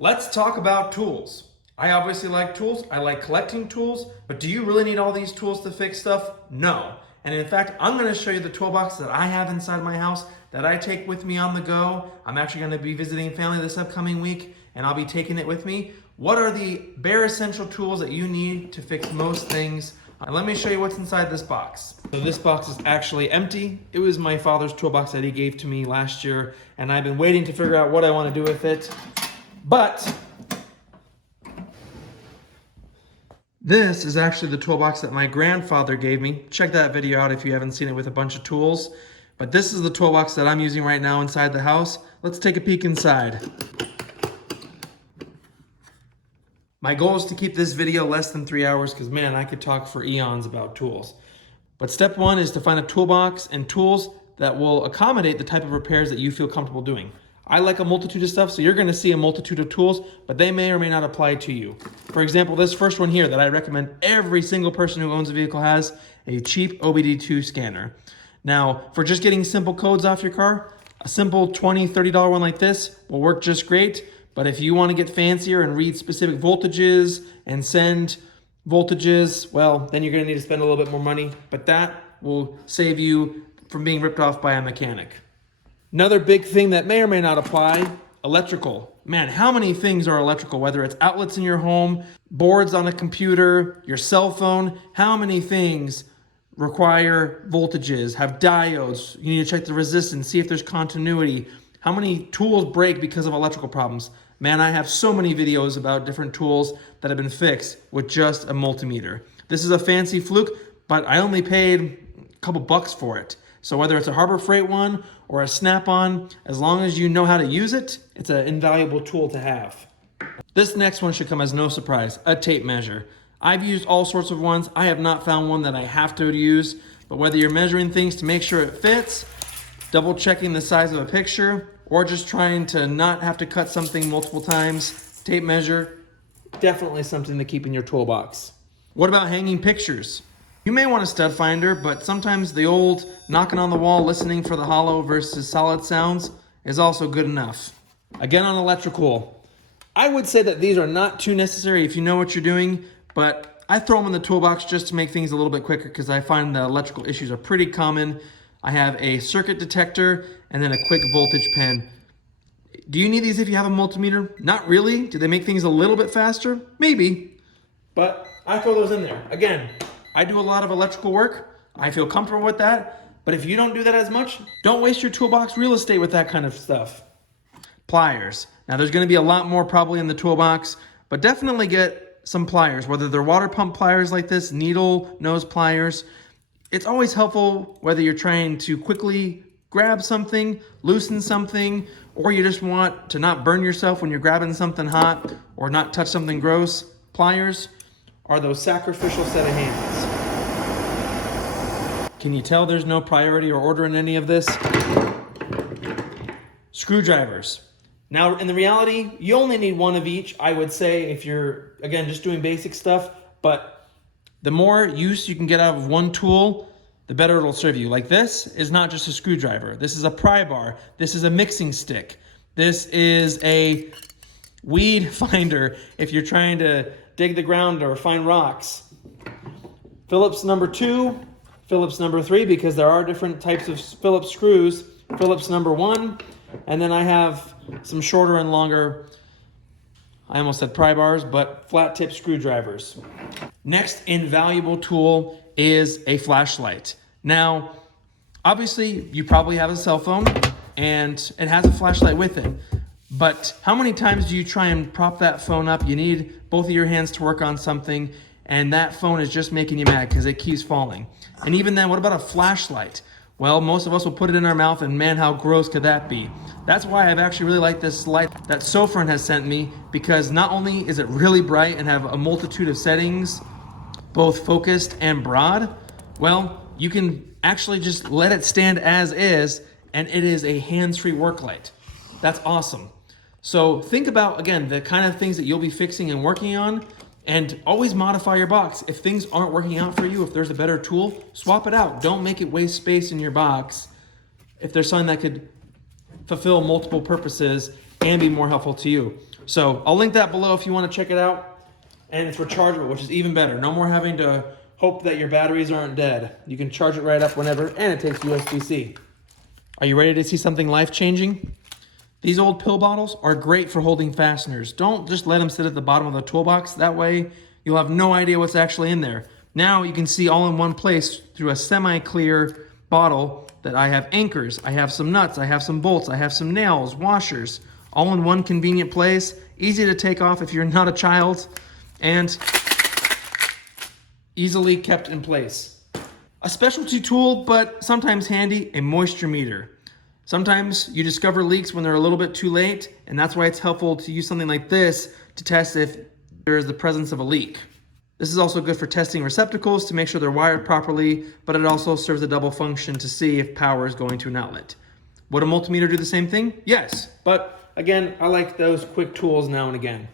Let's talk about tools. I obviously like tools. I like collecting tools, but do you really need all these tools to fix stuff? No. And in fact, I'm going to show you the toolbox that I have inside my house that I take with me on the go. I'm actually going to be visiting family this upcoming week, and I'll be taking it with me. What are the bare essential tools that you need to fix most things? And let me show you what's inside this box. So this box is actually empty. It was my father's toolbox that he gave to me last year, and I've been waiting to figure out what I want to do with it. But this is actually the toolbox that my grandfather gave me. Check that video out if you haven't seen it, with a bunch of tools. But this is the toolbox that I'm using right now inside the house. Let's take a peek inside. My goal is to keep this video less than 3 hours because, man, I could talk for eons about tools. But step one is to find a toolbox and tools that will accommodate the type of repairs that you feel comfortable doing. I like a multitude of stuff, so you're going to see a multitude of tools, but they may or may not apply to you. For example, this first one here that I recommend every single person who owns a vehicle has, a cheap OBD2 scanner. Now, for just getting simple codes off your car, a simple $20, $30 one like this will work just great. But if you want to get fancier and read specific voltages and send voltages, well, then you're going to need to spend a little bit more money. But that will save you from being ripped off by a mechanic. Another big thing that may or may not apply, electrical. Man, how many things are electrical? Whether it's outlets in your home, boards on a computer, your cell phone, how many things require voltages, have diodes? You need to check the resistance, see if there's continuity. How many tools break because of electrical problems? Man, I have so many videos about different tools that have been fixed with just a multimeter. This is a fancy Fluke, but I only paid a couple bucks for it. So whether it's a Harbor Freight one or a Snap-on, as long as you know how to use it, it's an invaluable tool to have. This next one should come as no surprise, a tape measure. I've used all sorts of ones. I have not found one that I have to use, but whether you're measuring things to make sure it fits, double checking the size of a picture, or just trying to not have to cut something multiple times, tape measure, definitely something to keep in your toolbox. What about hanging pictures? You may want a stud finder, but sometimes the old knocking on the wall, listening for the hollow versus solid sounds is also good enough. Again, on electrical, I would say that these are not too necessary if you know what you're doing, but I throw them in the toolbox just to make things a little bit quicker because I find the electrical issues are pretty common. I have a circuit detector and then a quick voltage pen. Do you need these if you have a multimeter? Not really. Do they make things a little bit faster? Maybe, but I throw those in there. Again, I do a lot of electrical work. I feel comfortable with that. But if you don't do that as much, don't waste your toolbox real estate with that kind of stuff. Pliers. Now there's going to be a lot more probably in the toolbox, but definitely get some pliers, whether they're water pump pliers like this, needle nose pliers. It's always helpful whether you're trying to quickly grab something, loosen something, or you just want to not burn yourself when you're grabbing something hot or not touch something gross. Pliers are those sacrificial set of hands. Can you tell there's no priority or order in any of this? Screwdrivers. Now, in the reality, you only need one of each, I would say, if you're, again, just doing basic stuff. But the more use you can get out of one tool, the better it'll serve you. Like this is not just a screwdriver. This is a pry bar. This is a mixing stick. This is a weed finder if you're trying to dig the ground or find rocks. Phillips number 2, Phillips number 3, because there are different types of Phillips screws. Phillips number 1, and then I have some shorter and longer, I almost said pry bars, but flat tip screwdrivers. Next invaluable tool is a flashlight. Now, obviously you probably have a cell phone and it has a flashlight with it. But how many times do you try and prop that phone up? You need both of your hands to work on something, and that phone is just making you mad because it keeps falling. And even then, what about a flashlight? Well, most of us will put it in our mouth, and man, how gross could that be? That's why I've actually really liked this light that Sofran has sent me, because not only is it really bright and have a multitude of settings, both focused and broad, well, you can actually just let it stand as is, and it is a hands-free work light. That's awesome. So think about, again, the kind of things that you'll be fixing and working on, and always modify your box. If things aren't working out for you, if there's a better tool, swap it out. Don't make it waste space in your box if there's something that could fulfill multiple purposes and be more helpful to you. So I'll link that below if you want to check it out. And it's rechargeable, which is even better. No more having to hope that your batteries aren't dead. You can charge it right up whenever, and it takes USB-C. Are you ready to see something life-changing? These old pill bottles are great for holding fasteners. Don't just let them sit at the bottom of the toolbox. That way, you'll have no idea what's actually in there. Now you can see all in one place through a semi-clear bottle that I have anchors, I have some nuts, I have some bolts, I have some nails, washers, all in one convenient place. Easy to take off if you're not a child, and easily kept in place. A specialty tool, but sometimes handy, a moisture meter. Sometimes you discover leaks when they're a little bit too late, and that's why it's helpful to use something like this to test if there is the presence of a leak. This is also good for testing receptacles to make sure they're wired properly, but it also serves a double function to see if power is going to an outlet. Would a multimeter do the same thing? Yes, but again, I like those quick tools now and again.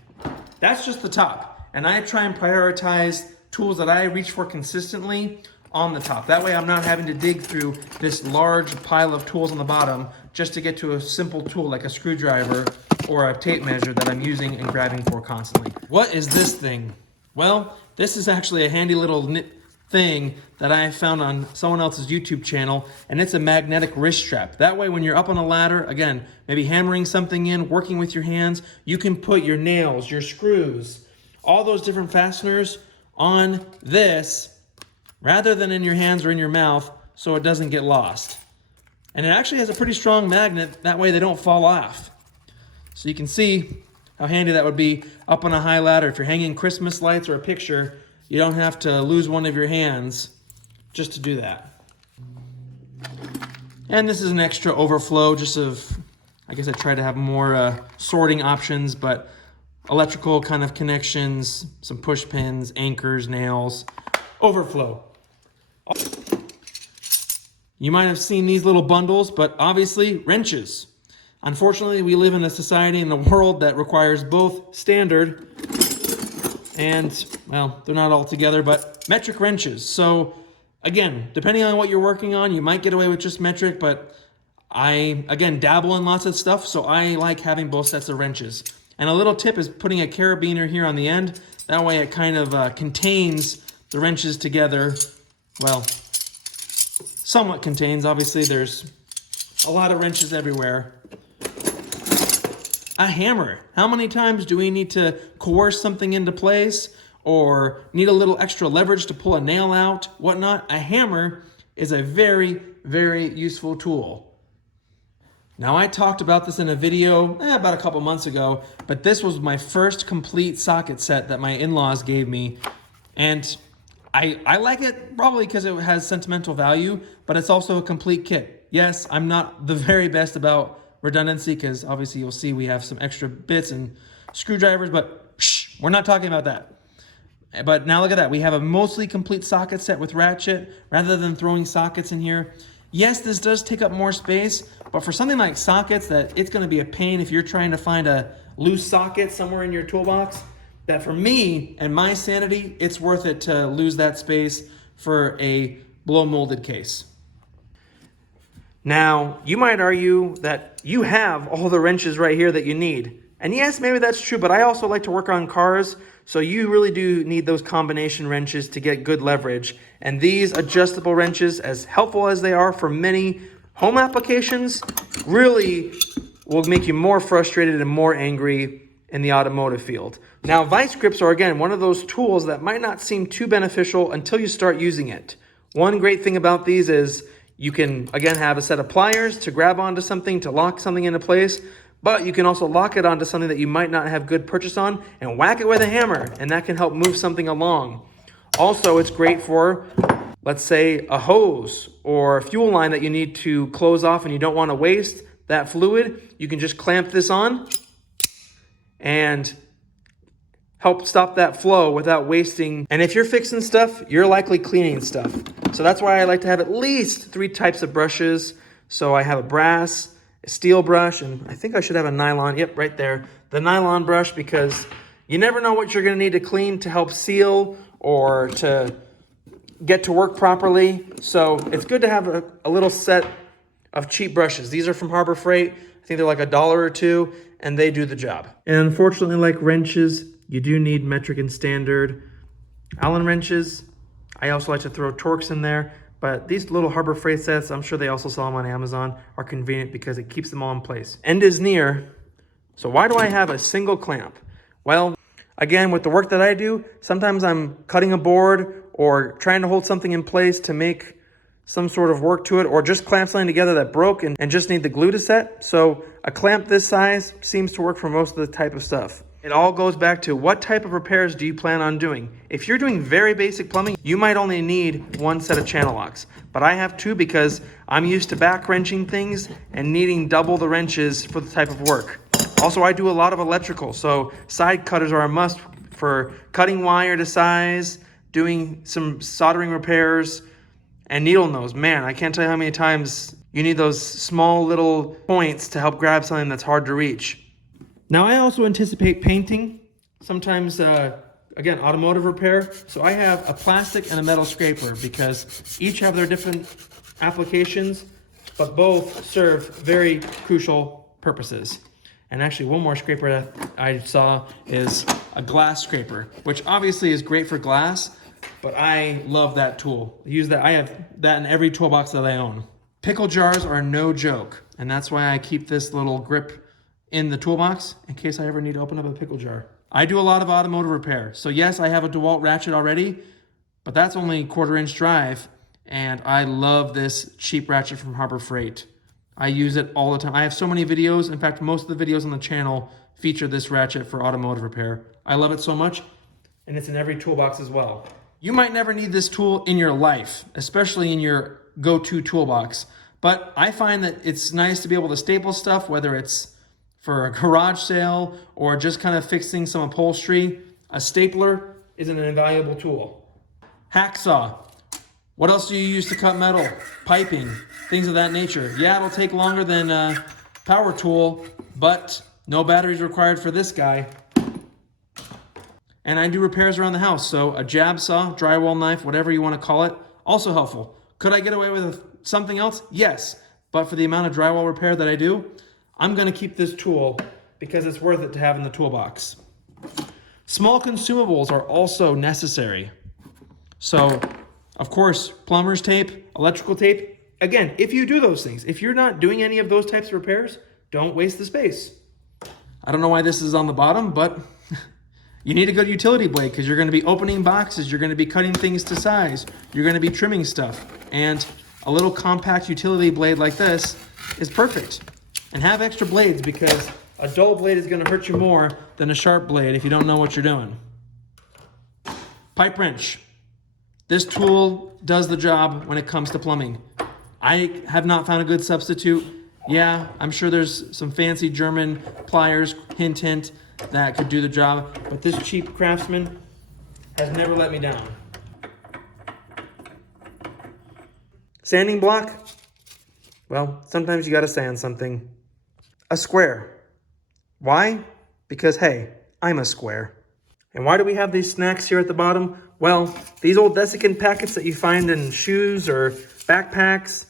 That's just the top, and I try and prioritize tools that I reach for consistently on the top. That way I'm not having to dig through this large pile of tools on the bottom just to get to a simple tool like a screwdriver or a tape measure that I'm using and grabbing for constantly. What is this thing? Well, this is actually a handy little thing that I found on someone else's YouTube channel, and it's a magnetic wrist strap. That way when you're up on a ladder, again, maybe hammering something in, working with your hands, you can put your nails, your screws, all those different fasteners on this rather than in your hands or in your mouth, so it doesn't get lost. And it actually has a pretty strong magnet, that way they don't fall off. So you can see how handy that would be up on a high ladder. If you're hanging Christmas lights or a picture, you don't have to lose one of your hands just to do that. And this is an extra overflow, just of, I guess I try to have more sorting options, but electrical kind of connections, some push pins, anchors, nails, overflow. You might have seen these little bundles, but obviously wrenches. Unfortunately, we live in a society in a world that requires both standard and, well, they're not all together, but metric wrenches. So again, depending on what you're working on, you might get away with just metric, but I, again, dabble in lots of stuff, so I like having both sets of wrenches. And a little tip is putting a carabiner here on the end. That way it kind of contains the wrenches together. Well, somewhat contains. Obviously, there's a lot of wrenches everywhere. A hammer. How many times do we need to coerce something into place or need a little extra leverage to pull a nail out, whatnot? A hammer is a very, very useful tool. Now, I talked about this in a video about a couple months ago, but this was my first complete socket set that my in-laws gave me. And I like it probably because it has sentimental value, but it's also a complete kit. Yes, I'm not the very best about redundancy because obviously you'll see we have some extra bits and screwdrivers, but we're not talking about that. But now look at that. We have a mostly complete socket set with ratchet rather than throwing sockets in here. Yes, this does take up more space, but for something like sockets that it's going to be a pain if you're trying to find a loose socket somewhere in your toolbox, that for me and my sanity, it's worth it to lose that space for a blow molded case. Now, you might argue that you have all the wrenches right here that you need. And yes, maybe that's true, but I also like to work on cars, so you really do need those combination wrenches to get good leverage. And these adjustable wrenches, as helpful as they are for many home applications, really will make you more frustrated and more angry in the automotive field. Now, vice grips are, again, one of those tools that might not seem too beneficial until you start using it. One great thing about these is you can, again, have a set of pliers to grab onto something, to lock something into place, but you can also lock it onto something that you might not have good purchase on and whack it with a hammer, and that can help move something along. Also, it's great for, let's say, a hose or a fuel line that you need to close off and you don't want to waste that fluid. You can just clamp this on and help stop that flow without wasting. And if you're fixing stuff, you're likely cleaning stuff. So that's why I like to have at least 3 types of brushes. So I have a brass, a steel brush, and I think I should have a nylon. Yep, right there. The nylon brush, because you never know what you're going to need to clean to help seal or to get to work properly. So it's good to have a little set of cheap brushes. These are from Harbor Freight. I think they're like $1 or $2, and they do the job. And unfortunately, like wrenches, you do need metric and standard. Allen wrenches, I also like to throw Torx in there, but these little Harbor Freight sets, I'm sure they also sell them on Amazon, are convenient because it keeps them all in place. End is near, so why do I have a single clamp? Well, again, with the work that I do, sometimes I'm cutting a board or trying to hold something in place to make some sort of work to it, or just clamps laying together that broke and just need the glue to set. So a clamp this size seems to work for most of the type of stuff. It all goes back to what type of repairs do you plan on doing? If you're doing very basic plumbing, you might only need one set of channel locks. But I have two because I'm used to back wrenching things and needing double the wrenches for the type of work. Also, I do a lot of electrical, so side cutters are a must for cutting wire to size, doing some soldering repairs, and needle nose. Man, I can't tell you how many times you need those small little points to help grab something that's hard to reach. Now, I also anticipate painting, sometimes, again, automotive repair. So I have a plastic and a metal scraper because each have their different applications, but both serve very crucial purposes. And actually, one more scraper that I saw is a glass scraper, which obviously is great for glass, but I love that tool. Use that. I have that in every toolbox that I own. Pickle jars are no joke, and that's why I keep this little grip in the toolbox in case I ever need to open up a pickle jar. I do a lot of automotive repair. So yes, I have a DeWalt ratchet already, but that's only 1/4 inch drive, and I love this cheap ratchet from Harbor Freight. I use it all the time. I have so many videos. In fact, most of the videos on the channel feature this ratchet for automotive repair. I love it so much, and it's in every toolbox as well. You might never need this tool in your life, especially in your go-to toolbox, but I find that it's nice to be able to staple stuff, whether it's for a garage sale or just kind of fixing some upholstery. A stapler is an invaluable tool. Hacksaw. What else do you use to cut metal? Piping, things of that nature. Yeah, it'll take longer than a power tool, but no batteries required for this guy. And I do repairs around the house, so a jab saw, drywall knife, whatever you want to call it, also helpful. Could I get away with something else? Yes, but for the amount of drywall repair that I do, I'm going to keep this tool because it's worth it to have in the toolbox. Small consumables are also necessary. So, of course, plumber's tape, electrical tape. Again, if you do those things, if you're not doing any of those types of repairs, don't waste the space. I don't know why this is on the bottom, but you need a good utility blade because you're going to be opening boxes, you're going to be cutting things to size, you're going to be trimming stuff. And a little compact utility blade like this is perfect. And have extra blades because a dull blade is going to hurt you more than a sharp blade if you don't know what you're doing. Pipe wrench. This tool does the job when it comes to plumbing. I have not found a good substitute. Yeah, I'm sure there's some fancy German pliers, hint, hint, that could do the job, but this cheap Craftsman has never let me down. Sanding block? Well, sometimes you gotta sand something. A square. Why? Because, hey, I'm a square. And why do we have these snacks here at the bottom? Well, these old desiccant packets that you find in shoes or backpacks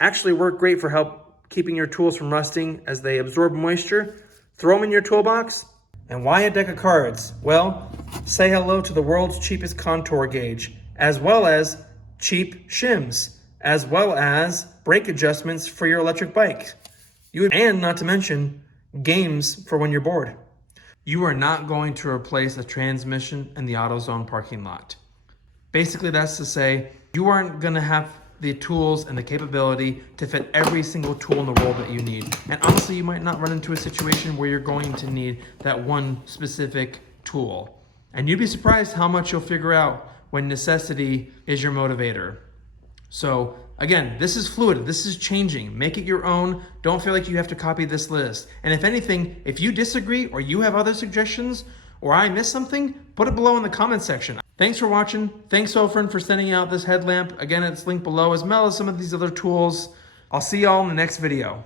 actually work great for help keeping your tools from rusting as they absorb moisture. Throw them in your toolbox. And why a deck of cards? Well, say hello to the world's cheapest contour gauge, as well as cheap shims, as well as brake adjustments for your electric bike. And not to mention, games for when you're bored. You are not going to replace a transmission in the AutoZone parking lot. Basically, that's to say, you aren't gonna have the tools and the capability to fit every single tool in the world that you need. And honestly, you might not run into a situation where you're going to need that one specific tool. And you'd be surprised how much you'll figure out when necessity is your motivator. So again, this is fluid, this is changing. Make it your own. Don't feel like you have to copy this list. And if anything, if you disagree or you have other suggestions or I missed something, put it below in the comments section. Thanks for watching. Thanks, Ofrin, for sending out this headlamp. Again, it's linked below as well as some of these other tools. I'll see y'all in the next video.